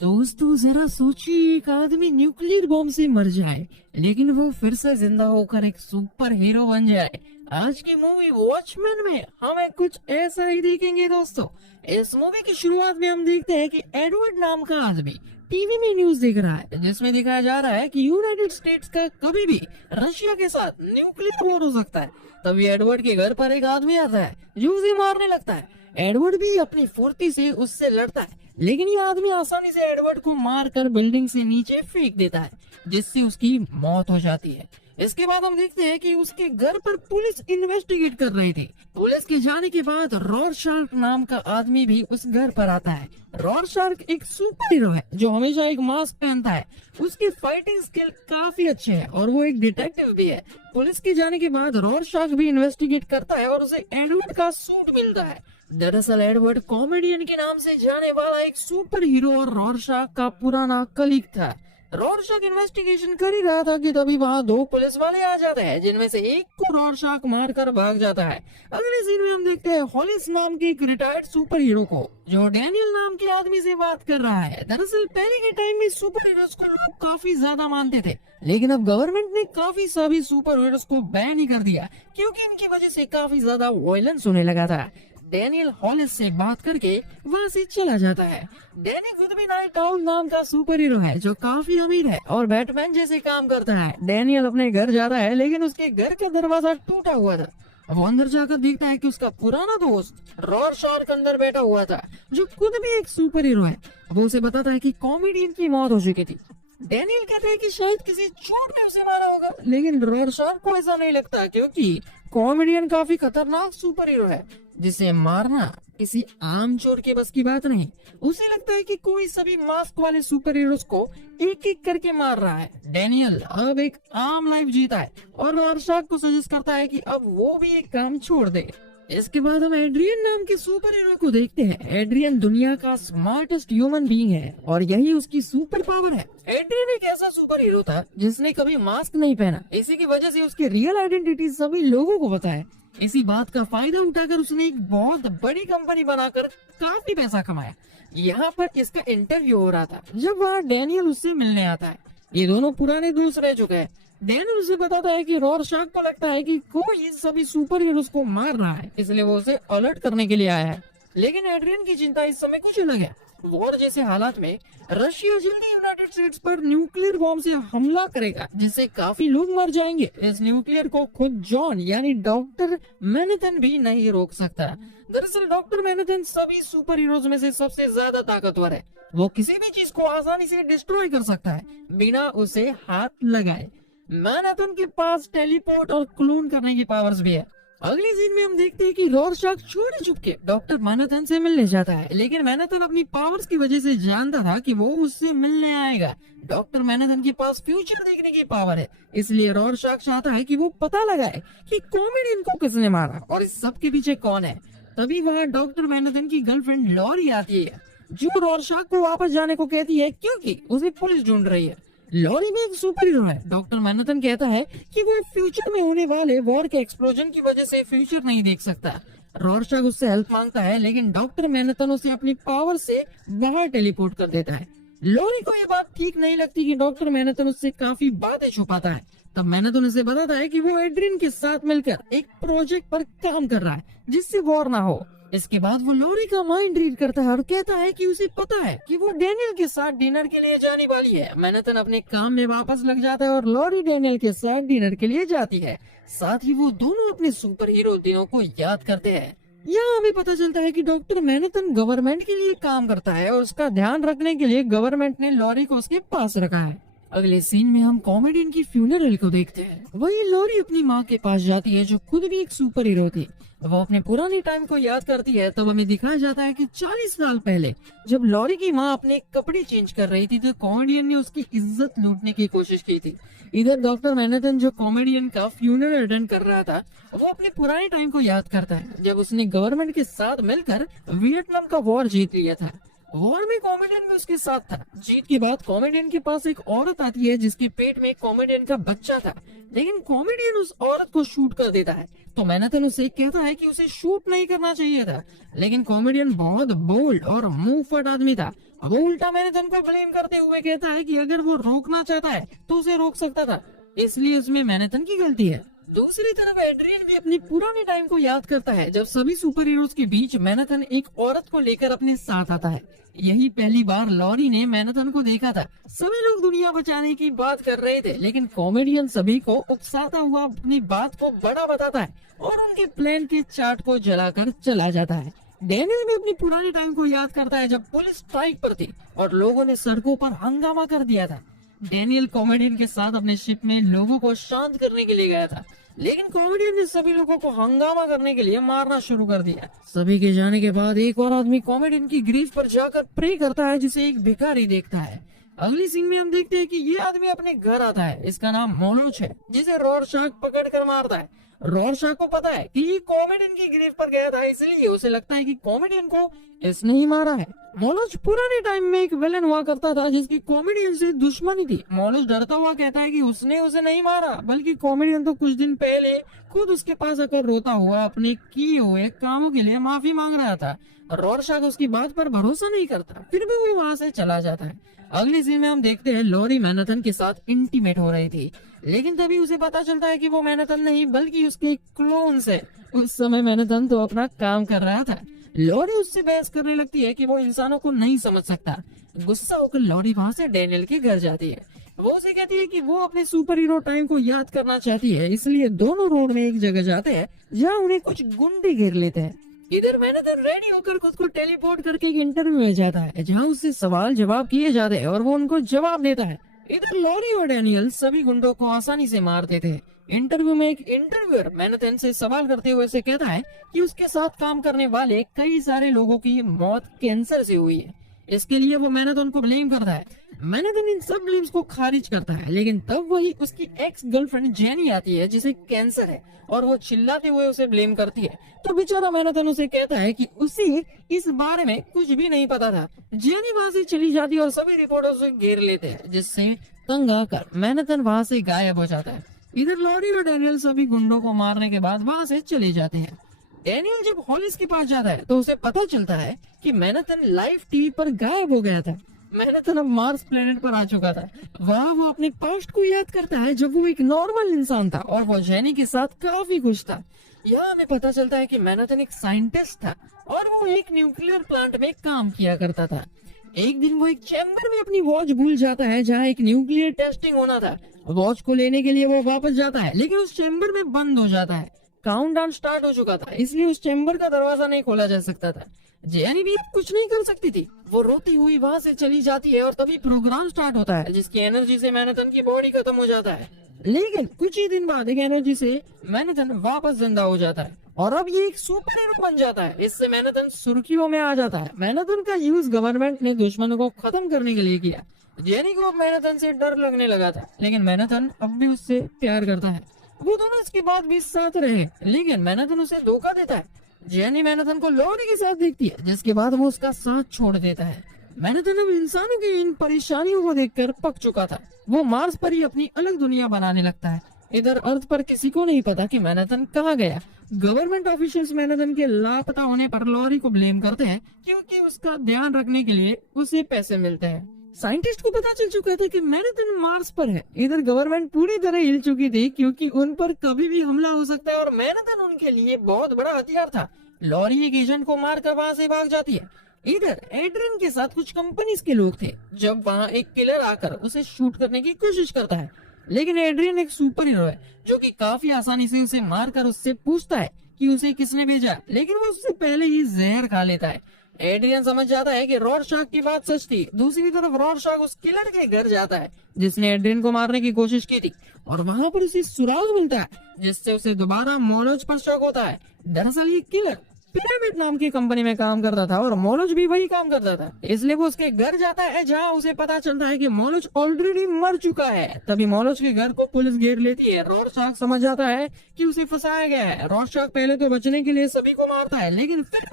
दोस्तों जरा सोचिए, एक आदमी न्यूक्लियर बॉम्ब से मर जाए लेकिन वो फिर से जिंदा होकर एक सुपर हीरो बन जाए। आज की मूवी वॉचमैन में हमें कुछ ऐसा ही देखेंगे दोस्तों। इस मूवी की शुरुआत में हम देखते हैं कि एडवर्ड नाम का आदमी टीवी में न्यूज देख रहा है, जिसमें दिखाया जा रहा है कि यूनाइटेड स्टेट्स का कभी भी रशिया के साथ न्यूक्लियर वॉर हो सकता है। तभी एडवर्ड के घर पर एक आदमी आता है जो उसे मारने लगता है। एडवर्ड भी अपनी फुर्ती से उससे लड़ता है, लेकिन ये आदमी आसानी से एडवर्ड को मारकर बिल्डिंग से नीचे फेंक देता है, जिससे उसकी मौत हो जाती है। इसके बाद हम देखते हैं कि उसके घर पर पुलिस इन्वेस्टिगेट कर रही थी। पुलिस के जाने के बाद रॉरशार्क नाम का आदमी भी उस घर पर आता है। रॉरशार्क एक सुपर हीरो है जो हमेशा एक मास्क पहनता है। उसकी फाइटिंग स्किल काफी अच्छे है और वो एक डिटेक्टिव भी है। पुलिस के जाने के बाद रॉरशार्क भी इन्वेस्टिगेट करता है और उसे एडवर्ड का सूट मिलता है। दरअसल एडवर्ड कॉमेडियन के नाम से जाने वाला एक सुपर हीरो और रॉरशार्क का पुराना कलीग था। रॉरशार्क इन्वेस्टिगेशन कर ही रहा था कि तभी वहाँ दो पुलिस वाले आ जाते हैं, जिनमें से एक को रॉरशार्क मारकर भाग जाता है। अगले सीन में हम देखते हैं हॉलिस नाम के एक रिटायर्ड सुपर हीरो को, जो डैनियल नाम के आदमी से बात कर रहा है। दरअसल पहले के टाइम में सुपर हीरोज को लोग काफी ज्यादा मानते थे, लेकिन अब गवर्नमेंट ने काफी सभी सुपर हीरोज को बैन ही कर दिया, क्योंकि इनकी वजह से काफी ज्यादा वायलेंस होने लगा था। डैनियल हॉलिस से बात करके वहाँ से चला जाता है। डैनी खुद भी नाइट आउल नाम का सुपर हीरो है जो काफी अमीर है और बैटमैन जैसे काम करता है। डैनियल अपने घर जाता है, लेकिन उसके घर का दरवाजा टूटा हुआ था। वो अंदर जाकर देखता है कि उसका पुराना दोस्त रॉरशार्क अंदर बैठा हुआ था, जो खुद भी एक सुपर हीरो है। वो उसे बताता है कि कॉमेडियन की मौत हो चुकी थी। डैनियल कहता है कि शायद किसी चोट ने उसे मारा होगा, लेकिन रॉरशार्क को ऐसा नहीं लगता, क्योंकि कॉमेडियन काफी खतरनाक सुपर हीरो है जिसे मारना किसी आम चोर के बस की बात नहीं। उसे लगता है कि कोई सभी मास्क वाले सुपर हीरोज को एक एक करके मार रहा है। डैनियल अब एक आम लाइफ जीता है और रॉरशार्क को सजेस्ट करता है कि अब वो भी एक काम छोड़ दे। इसके बाद हम एड्रियन नाम के सुपर हीरो को देखते हैं। एड्रियन दुनिया का स्मार्टेस्ट ह्यूमन बीइंग है और यही उसकी सुपर पावर है। एड्रियन एक ऐसा सुपर हीरो था जिसने कभी मास्क नहीं पहना, इसी की वजह से उसकी रियल आइडेंटिटी सभी लोगों को पता है। इसी बात का फायदा उठाकर उसने एक बहुत बड़ी कंपनी बनाकर काफी पैसा कमाया। यहाँ पर इसका इंटरव्यू हो रहा था जब वहाँ डैनियल उससे मिलने आता है। ये दोनों पुराने दोस्त रह चुके हैं। डैनियल उसे बताता है कि रॉरशार्क को लगता है कि कोई सभी सुपर हीरोज को मार रहा है, इसलिए वो उसे अलर्ट करने के लिए आया है। लेकिन एड्रियन की चिंता इस समय कुछ अलग है। वॉर जैसे हालात में रशिया जल्दी यूनाइटेड स्टेट्स पर न्यूक्लियर बॉम्ब से हमला करेगा, जिससे काफी लोग मर जाएंगे। इस न्यूक्लियर को खुद जॉन यानी डॉक्टर मैनहट्टन भी नहीं रोक सकता। दरअसल डॉक्टर मैनहट्टन सभी सुपर हीरोज में से सबसे ज्यादा ताकतवर है। वो किसी भी चीज को आसानी से डिस्ट्रॉय कर सकता है बिना उसे हाथ लगाए। मैनहट्टन के पास टेलीपोर्ट और क्लोन करने की पावर्स भी है। अगले सीन में हम देखते हैं कि रॉरशार्क चोरी छुपके डॉक्टर मैनहट्टन से मिलने जाता है, लेकिन मैनहट्टन अपनी पावर्स की वजह से जानता था कि वो उससे मिलने आएगा। डॉक्टर मैनहट्टन के पास फ्यूचर देखने की पावर है, इसलिए रॉरशार्क चाहता है कि वो पता लगाए कि कॉमेडियन को किसने मारा और इस सब के पीछे कौन है। तभी वहाँ डॉक्टर मैनहट्टन की गर्लफ्रेंड लॉरी आती है, जो रॉरशार्क को वापस जाने को कहती है क्योंकि उसे पुलिस ढूंढ रही है। लॉरी भी एक सुपर हीरो है। डॉक्टर मैनहट्टन कहता है कि वो फ्यूचर में होने वाले वॉर के एक्सप्लोजन की वजह से फ्यूचर नहीं देख सकता। रॉरशार्क उससे हेल्प मांगता है, लेकिन डॉक्टर मैनहट्टन उसे अपनी पावर से बाहर टेलीपोर्ट कर देता है। लॉरी को ये बात ठीक नहीं लगती कि डॉक्टर मैनहट्टन उससे काफी बातें छुपाता है। तब मैनहट्टन उसे बताता है कि वो एड्रियन के साथ मिलकर एक प्रोजेक्ट पर काम कर रहा है जिससे वॉर ना हो। इसके बाद वो लॉरी का माइंड रीड करता है और कहता है कि उसे पता है कि वो डैनियल के साथ डिनर के लिए जाने वाली है। मैनहट्टन अपने काम में वापस लग जाता है और लॉरी डैनियल के साथ डिनर के लिए जाती है। साथ ही वो दोनों अपने सुपर हीरो दिनों को याद करते हैं। यहाँ हमें पता चलता है कि डॉक्टर मैनहट्टन गवर्नमेंट के लिए काम करता है और उसका ध्यान रखने के लिए गवर्नमेंट ने लॉरी को उसके पास रखा है। अगले सीन में हम कॉमेडियन की फ्यूनरल को देखते हैं। वही लॉरी अपनी माँ के पास जाती है, जो खुद भी एक सुपर हीरो थी। वो अपने पुराने टाइम को याद करती है। तब हमें दिखाया जाता है कि 40 साल पहले जब लॉरी की माँ अपने कपड़े चेंज कर रही थी, तो कॉमेडियन ने उसकी इज्जत लूटने की कोशिश की थी। इधर डॉक्टर मैनहट्टन, जो कॉमेडियन का फ्यूनरल अटेंड कर रहा था, वो अपने पुराने टाइम को याद करता है जब उसने गवर्नमेंट के साथ मिलकर वियतनाम का वॉर जीत लिया था। वॉर में कॉमेडियन भी उसके साथ था। जीत के बाद कॉमेडियन के पास एक औरत आती है जिसके पेट में कॉमेडियन का बच्चा था, लेकिन कॉमेडियन उस औरत को शूट कर देता है। तो मैनहट्टन उसे कहता है कि उसे शूट नहीं करना चाहिए था, लेकिन कॉमेडियन बहुत बोल्ड और मुंह फट आदमी था। वो उल्टा मैनहट्टन को ब्लेम करते हुए कहता है कि अगर वो रोकना चाहता है तो उसे रोक सकता था, इसलिए उसमें मैनहट्टन की गलती है। दूसरी तरफ एड्रियन भी अपनी पुराने टाइम को याद करता है जब सभी सुपर हीरोज के बीच मैनहट्टन एक औरत को लेकर अपने साथ आता है। यही पहली बार लॉरी ने मैनहट्टन को देखा था। सभी लोग दुनिया बचाने की बात कर रहे थे, लेकिन कॉमेडियन सभी को उकसाता हुआ अपनी बात को बड़ा बताता है और उनके प्लान के चार्ट को जलाकर चला जाता है। डैनियल भी अपनी पुराने टाइम को याद करता है जब पुलिस स्ट्राइक पर थी और लोगों ने सड़कों पर हंगामा कर दिया था। डैनियल कॉमेडियन के साथ अपने शिप में लोगों को शांत करने के लिए गया था, लेकिन कॉमेडियन ने सभी लोगों को हंगामा करने के लिए मारना शुरू कर दिया। सभी के जाने के बाद एक और आदमी कॉमेडियन की ग्रीव पर जाकर प्रे करता है, जिसे एक भिखारी देखता है। अगली सीन में हम देखते हैं कि ये आदमी अपने घर आता है। इसका नाम मोलोच है, जिसे रॉरशॉक पकड़ कर मारता है। रॉरशॉक को पता है कि ये कॉमेडियन की ग्रीव पर गया था, इसलिए उसे लगता है कि कॉमेडियन को इसने ही मारा है। मोलोच पुराने टाइम में एक विलन हुआ करता था जिसकी कॉमेडियन से दुश्मनी थी। मोलोच डरता हुआ कहता है कि उसने उसे नहीं मारा, बल्कि कॉमेडियन तो कुछ दिन पहले खुद उसके पास आकर रोता हुआ अपने किए हुए कामों के लिए माफी मांग रहा था। रॉरशॉक उसकी बात पर भरोसा नहीं करता, फिर भी वो वहाँ से चला जाता है। अगली सीन में हम देखते हैं लॉरी मैनहट्टन के साथ इंटीमेट हो रही थी, लेकिन तभी उसे पता चलता है कि वो मैनहट्टन नहीं बल्कि उसके क्लोन्स है। उस समय मैनहट्टन तो अपना काम कर रहा था। लॉरी उससे बहस करने लगती है कि वो इंसानों को नहीं समझ सकता। गुस्सा होकर लॉरी वहाँ से डैनियल के घर जाती है। वो उसे कहती है कि वो अपने सुपर हीरो टाइम को याद करना चाहती है, इसलिए दोनों रोड में एक जगह जाते हैं जहाँ उन्हें कुछ गुंडे घेर लेते हैं। इधर मैनहट्टन रेडी होकर खुद को टेलीपोर्ट करके एक इंटरव्यू में जाता है जहाँ उससे सवाल जवाब किए जाते हैं और वो उनको जवाब देता है। इधर लॉरी और डैनियल सभी गुंडों को आसानी से मार देते हैं। इंटरव्यू में एक इंटरव्यूअर मैनहट्टन से सवाल करते हुए से कहता है कि उसके साथ काम करने वाले कई सारे लोगों की मौत कैंसर से हुई है। इसके लिए वो मैनहट्टन को ब्लेम करता है। मैनहट्टन इन सब ब्लेम्स को खारिज करता है, लेकिन तब वही उसकी एक्स गर्लफ्रेंड जेनी आती है जिसे कैंसर है और वो चिल्लाते हुए उसे ब्लेम करती है। तो बेचारा मैनहट्टन उसे कहता है कि उसे इस बारे में कुछ भी नहीं पता था। जेनी वहाँ से चली जाती है और सभी रिपोर्टरों से घेर लेते हैं, जिससे तंग आकर मैनहट्टन वहाँ से गायब हो जाता है। इधर लॉरी और डैनियल सभी गुंडों को मारने के बाद वहाँ से चले जाते हैं। डैनियल जब हॉलिस के पास जाता है तो उसे पता चलता है कि मैनहट्टन लाइव टीवी पर गायब हो गया था। मैनहट्टन अब मार्स प्लेनेट पर आ चुका था। वहाँ वो अपने पास्ट को याद करता है जब वो एक नॉर्मल इंसान था और वो जेनी के साथ काफी खुश था। यहाँ हमें पता चलता है कि मैनहट्टन एक साइंटिस्ट था और वो एक न्यूक्लियर प्लांट में काम किया करता था। एक दिन वो एक चैम्बर में अपनी वॉच भूल जाता है जहाँ एक न्यूक्लियर टेस्टिंग होना था। वॉच को लेने के लिए वो वापस जाता है, लेकिन उस चैम्बर में बंद हो जाता है। काउंटडाउन स्टार्ट हो चुका था, इसलिए उस चैम्बर का दरवाजा नहीं खोला जा सकता था। जेनी भी कुछ नहीं कर सकती थी। वो रोती हुई वहाँ से चली जाती है और तभी प्रोग्राम स्टार्ट होता है जिसकी एनर्जी से मैनहट्टन की बॉडी खत्म हो जाता है। लेकिन कुछ ही दिन बाद एक एनर्जी से मैनहट्टन वापस जिंदा हो जाता है और अब ये एक सुपर हीरो बन जाता है। इससे मैनहट्टन सुर्खियों में आ जाता है। मैनहट्टन का यूज गवर्नमेंट ने दुश्मनों को खत्म करने के लिए किया। जेनी को अब मैनहट्टन से डर लगने लगा था, लेकिन मैनहट्टन अब भी उससे प्यार करता है। वो दोनों इसके बाद भी साथ रहे, लेकिन मैनहट्टन उसे धोखा देता है। जेनी मैनहट्टन को लॉरी के साथ देखती है, जिसके बाद वो उसका साथ छोड़ देता है। मैनहट्टन अब इंसानों की इन परेशानियों को देखकर पक चुका था। वो मार्स पर ही अपनी अलग दुनिया बनाने लगता है। इधर अर्थ पर किसी को नहीं पता कि मैनहट्टन कहाँ गया। गवर्नमेंट ऑफिशियल्स मैनहट्टन के लापता होने पर लॉरी को ब्लेम करते हैं, क्योंकि उसका ध्यान रखने के लिए उसे पैसे मिलते हैं। साइंटिस्ट को पता चल चुका था कि मैनहट्टन मार्स पर है। इधर गवर्नमेंट पूरी तरह हिल चुकी थी, क्योंकि उन पर कभी भी हमला हो सकता है और मैनहट्टन उनके लिए बहुत बड़ा हथियार था। लॉरी एक एजेंट को मारकर वहाँ से भाग जाती है। इधर एड्रियन के साथ कुछ कंपनीज के लोग थे। जब वहाँ एक किलर आकर उसे शूट करने की कोशिश करता है, लेकिन एड्रियन एक सुपर हीरो है जो कि काफी आसानी से उसे मारकर उससे पूछता है कि उसे किसने भेजा, लेकिन वो उससे पहले ही जहर खा लेता है। एड्रियन समझ जाता है कि रॉरशॉक की बात सच थी। दूसरी तरफ रॉरशॉक उस किलर के घर जाता है जिसने एड्रियन को मारने की कोशिश की थी और वहाँ पर उसे सुराग मिलता है, जिससे उसे दोबारा मोलोज पर शक होता है। दरअसल ये किलर पिरामिड नाम की कंपनी में काम करता था और मोलोज भी वही काम करता था, इसलिए वो उसके घर जाता है जहाँ उसे पता चलता है कि मोलोज ऑलरेडी मर चुका है। तभी मोलोज के घर को पुलिस घेर लेती है। रॉरशॉक समझ जाता है कि उसे फंसाया गया है। रॉरशॉक पहले तो बचने के लिए सभी को मारता है, लेकिन फिर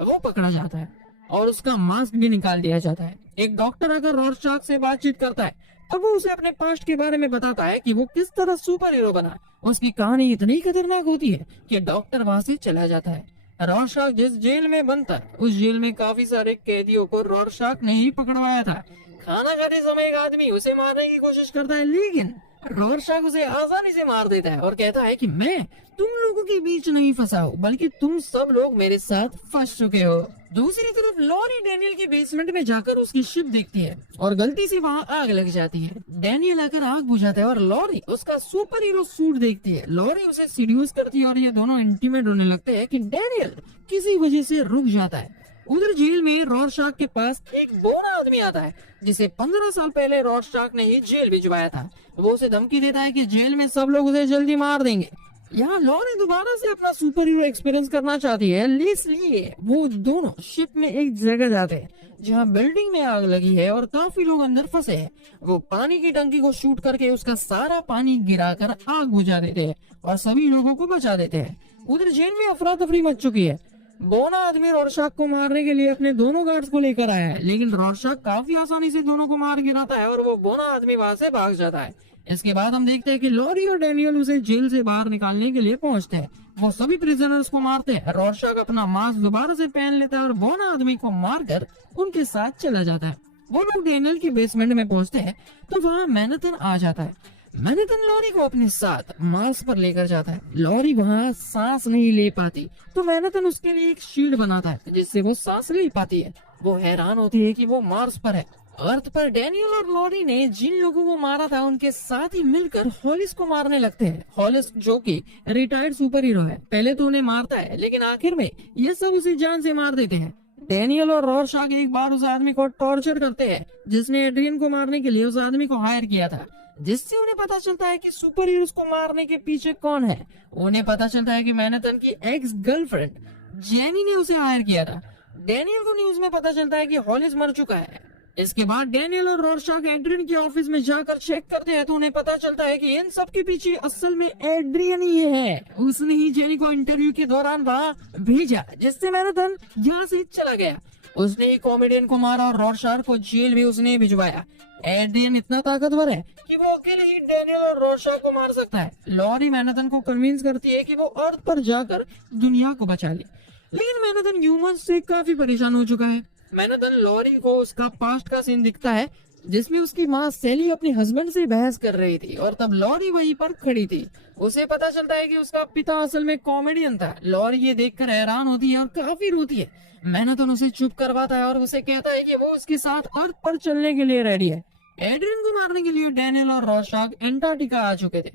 वो पकड़ा जाता है। और उसका मास्क भी निकाल दिया जाता है। एक डॉक्टर अगर रॉरशॉक से बातचीत करता है तब वो उसे अपने पास्ट के बारे में बताता है कि वो किस तरह सुपर हीरो बना। उसकी कहानी इतनी खतरनाक होती है कि डॉक्टर वहाँ से चला जाता है। रॉरशॉक जिस जेल में बनता है उस जेल में काफी सारे कैदियों को रॉरशॉक ने ही पकड़वाया था। खाना खाते समय एक आदमी उसे मारने की कोशिश करता है, लेकिन रॉरशॉक उसे आसानी से मार देता है और कहता है कि मैं तुम लोगों के बीच नहीं फंसा हूँ, बल्कि तुम सब लोग मेरे साथ फंस चुके हो। दूसरी तरफ लॉरी डैनियल के बेसमेंट में जाकर उसकी शिप देखती है और गलती से वहाँ आग लग जाती है। डैनियल आकर आग बुझाता है और लॉरी उसका सुपर हीरो सूट देखती है। लॉरी उसे सीड्यूस करती है और ये दोनों इंटीमेट होने लगते हैं कि डैनियल किसी वजह से रुक जाता है। उधर जेल में रॉरशॉक के पास एक बोना आदमी आता है जिसे 15 साल पहले रॉरशॉक ने ही जेल भिजवाया था। वो उसे धमकी देता है कि जेल में सब लोग उसे जल्दी मार देंगे। यहाँ लॉरी दोबारा से अपना सुपर हीरो एक्सपीरियंस करना चाहती है, इसलिए वो दोनों शिप में एक जगह जाते हैं जहाँ बिल्डिंग में आग लगी है और काफी लोग अंदर फंसे हैं। वो पानी की टंकी को शूट करके उसका सारा पानी गिराकर आग बुझा देते हैं और सभी लोगों को बचा देते हैं। उधर जेल में अफरा तफरी मच चुकी है। बोना आदमी रॉरशॉक को मारने के लिए अपने दोनों गार्ड्स को लेकर आया है, लेकिन रॉरशॉक काफी आसानी से दोनों को मार गिराता है और वो बोना आदमी वहाँ से भाग जाता है। इसके बाद हम देखते हैं कि लॉरी और डैनियल उसे जेल से बाहर निकालने के लिए पहुंचते हैं। वो सभी प्रिजनर्स को मारते हैं। रॉरशॉक अपना मास्क दोबारा से पहन लेता है और बोना आदमी को मारकर उनके साथ चला जाता है। वो लोग डैनियल के बेसमेंट में पहुंचते हैं तो वहाँ मैनहट्टन आ जाता है। मैनहट्टन लॉरी को अपने साथ मार्स पर लेकर जाता है। लॉरी वहाँ सांस नहीं ले पाती तो मैनहट्टन उसके लिए एक शील्ड बनाता है जिससे वो सांस ले पाती है। वो हैरान होती है कि वो मार्स पर है। अर्थ पर डैनियल और लॉरी ने जिन लोगों को मारा था उनके साथ ही मिलकर हॉलिस को मारने लगते हैं। हॉलिस जो कि रिटायर्ड सुपर हीरो है, पहले तो उन्हें मारता है लेकिन आखिर में ये सब उसे जान से मार देते हैं। डैनियल और रॉरशॉक एक बार उस आदमी को टॉर्चर करते हैं जिसने एड्रियन को मारने के लिए उस आदमी को हायर किया था, जिससे उन्हें पता चलता है कि सुपर हीरोज को मारने के पीछे कौन है। उन्हें पता चलता है कि मैनहट्टन की एक्स गर्लफ्रेंड जेनी ने उसे हायर किया था। डैनियल को न्यूज में पता चलता है कि हॉलिस मर चुका है। इसके बाद डैनियल और रॉरशॉक एड्रियन के ऑफिस में जाकर चेक करते हैं तो उन्हें पता चलता है कि इन सब के पीछे असल में एड्रियन ही है। उसने ही जेनी को इंटरव्यू के दौरान वहाँ भेजा जिससे मैनहट्टन यहाँ से चला गया। उसने ही कॉमेडियन को मारा और रॉरशॉक को जेल भी उसने भिजवाया। एड्रियन इतना ताकतवर है कि वो अकेले ही डैनियल और रॉरशॉक को मार सकता है। लॉरी मैनहट्टन को कन्विंस करती है कि वो अर्थ पर जाकर दुनिया को बचा ले, लेकिन मैनहट्टन ह्यूमंस से काफी परेशान हो चुका है। मैनहट्टन लॉरी को उसका पास्ट का सीन दिखता है जिसमें उसकी माँ सैली अपने हस्बैंड से बहस कर रही थी और तब लॉरी वहीं पर खड़ी थी। उसे पता चलता है कि उसका पिता असल में कॉमेडियन था। लॉरी ये देखकर हैरान होती है और काफी रोती है। मैनहट्टन उसे चुप करवाता है और उसे कहता है कि वो उसके साथ अर्थ पर चलने के लिए रेडी है। एड्रियन को मारने के लिए डैनियल और रॉरशॉक एंटार्क्टिका आ चुके थे।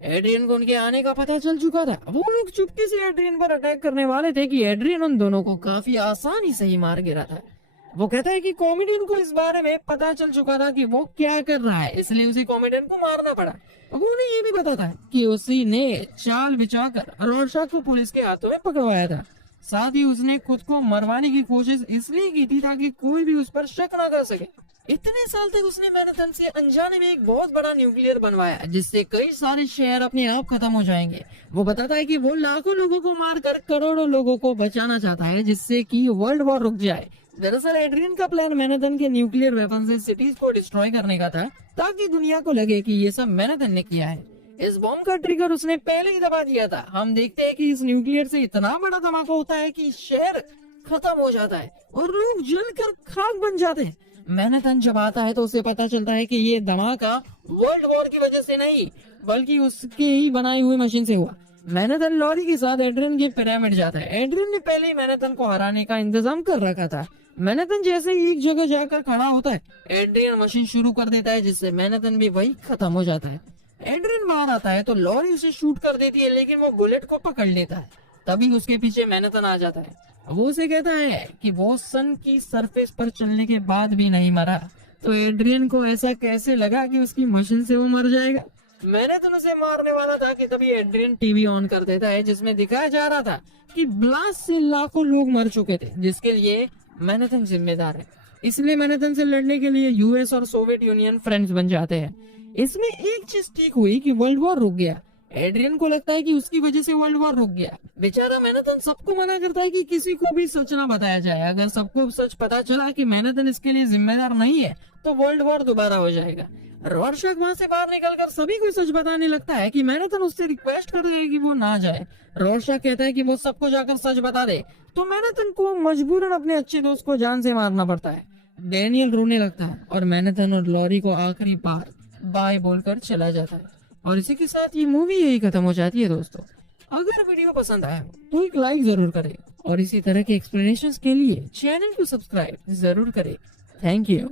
एड्रियन को उनके आने का पता चल चुका था। वो लोग चुपके से एड्रियन पर अटैक करने वाले थे कि एड्रियन उन दोनों को काफी आसानी से ही मार गिरा था। वो कहता है कि कॉमेडियन को इस बारे में पता चल चुका था कि वो क्या कर रहा है, इसलिए उसे कॉमेडियन को मारना पड़ा। वो उन्हें ये भी पता था कि उसी ने चाल बिछाकर रॉरशॉक को पुलिस के हाथों में पकड़वाया था। साथ ही उसने खुद को मरवाने की कोशिश इसलिए की थी ताकि कोई भी उस पर शक न कर सके। इतने साल तक उसने मैनहट्टन से अनजाने में एक बहुत बड़ा न्यूक्लियर बनवाया जिससे कई सारे शहर अपने आप खत्म हो जाएंगे। वो बताता है कि वो लाखों लोगों को मारकर करोड़ों लोगों को बचाना चाहता है जिससे कि वर्ल्ड वॉर रुक जाए। दरअसल एड्रियन का प्लान मैनहट्टन के न्यूक्लियर वेपन से सिटीज को डिस्ट्रॉय करने का था ताकि दुनिया को लगे कि ये सब मैनहट्टन ने किया है। इस बॉम्ब का ट्रिगर उसने पहले ही दबा दिया था। हम देखते हैं कि इस न्यूक्लियर से इतना बड़ा धमाका होता है कि शहर खत्म हो जाता है और लोग जलकर खाक बन जाते हैं। मैनहट्टन जब आता है तो उसे पता चलता है कि ये धमाका वर्ल्ड वॉर की वजह से नहीं बल्कि उसके ही बनाई हुई मशीन से हुआ। मैनहट्टन लॉरी के साथ एड्रियन के पिरामिड जाता है। एड्रियन ने पहले ही मैनहट्टन को हराने का इंतजाम कर रखा था। मैनहट्टन जैसे ही एक जगह जाकर खड़ा होता है, एड्रियन मशीन शुरू कर देता है जिससे मैनहट्टन भी वही खत्म हो जाता है। एड्रियन बाहर आता है तो लॉरी उसे शूट कर देती है लेकिन वो बुलेट को पकड़ लेता है। तभी उसके पीछे मैनहट्टन आ जाता है। वो उसे कहता है कि वो सन की सरफेस पर चलने के बाद भी नहीं मरा, तो एड्रियन को ऐसा कैसे लगा कि उसकी मशीन से वो मर जाएगा। मैनहट्टन उसे मारने वाला था कि तभी एड्रियन टीवी ऑन कर देता है जिसमें दिखाया जा रहा था कि ब्लास्ट से लाखों लोग मर चुके थे जिसके लिए मैनहट्टन जिम्मेदार है। इसलिए मैनहट्टन से लड़ने के लिए यूएस और सोवियत यूनियन फ्रेंड्स बन जाते हैं। इसमें एक चीज ठीक हुई कि वर्ल्ड वॉर रुक गया। एड्रियन को लगता है कि उसकी वजह से वर्ल्ड वॉर रुक गया। बेचारा मैनहट्टन सबको मना करता है कि किसी को भी सच ना बताया जाए। अगर सबको सच पता चला कि मैनहट्टन इसके लिए जिम्मेदार नहीं है तो वर्ल्ड वॉर दोबारा हो जाएगा। रॉरशॉक वहां से बाहर निकलकर सभी को सच बताने लगता है कि मैनहट्टन उससे रिक्वेस्ट कर रही है कि वो ना जाए। रॉरशॉक कहता है कि वो सबको जाकर सच बता दे, तो मैनहट्टन को मजबूरन अपने अच्छे दोस्त को जान से मारना पड़ता है। डैनियल रोने लगता है और मैनहट्टन और लॉरी को आखिरी बार बाय बोलकर चला जाता है। और इसी के साथ ये मूवी यही खत्म हो जाती है दोस्तों। अगर वीडियो पसंद आया तो एक लाइक जरूर करें और इसी तरह के एक्सप्लेनेशंस के लिए चैनल को सब्सक्राइब जरूर करें। Thank you.